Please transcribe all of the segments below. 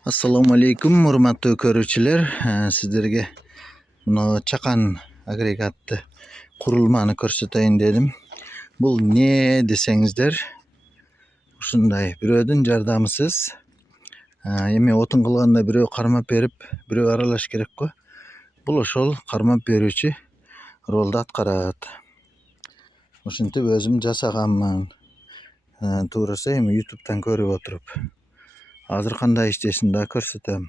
Assalamu alaikum, урматтуу көрүүчүлөр. Сиздерге мына чакан агрегатты курулманы көрсөтөйүн дедим. Бул не десеңиздер, ушундай бирөөдүн жардамысыз. Эми отун кылганда бирөө кармап берип, бирөө аралаш керек го. Бул ошол кармап берүүчү ролду аткарат. Ушинтип өзүм жасаганмын. Туурасы эми YouTube'дан көрүп отуруп. Азыр кандай иштешин да көрсөтөм.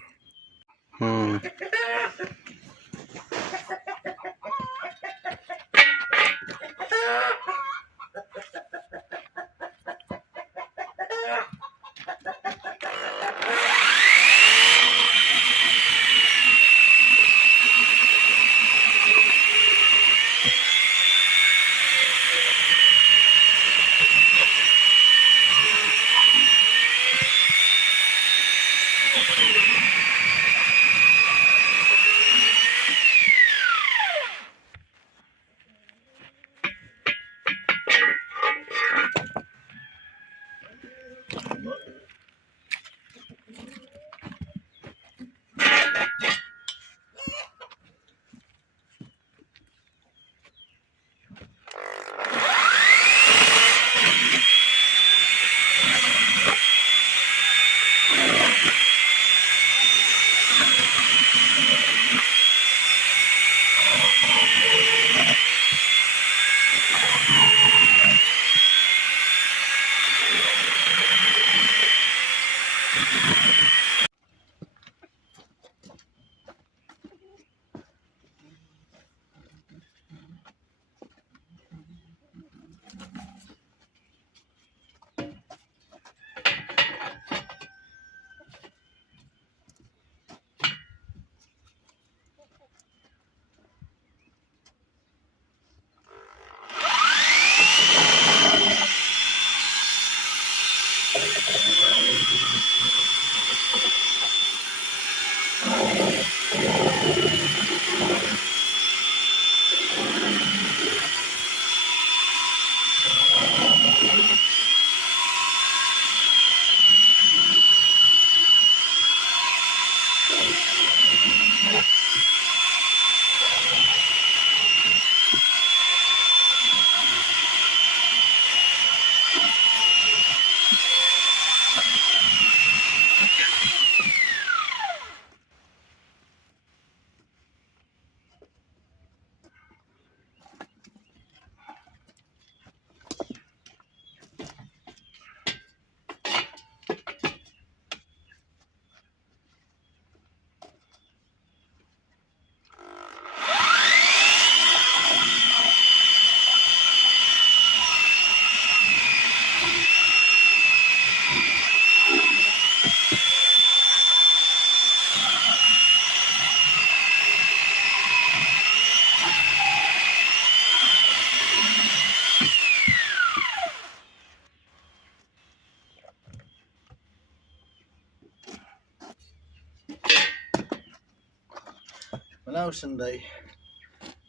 Мына ушундай.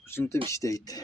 Ушинтип иштейт.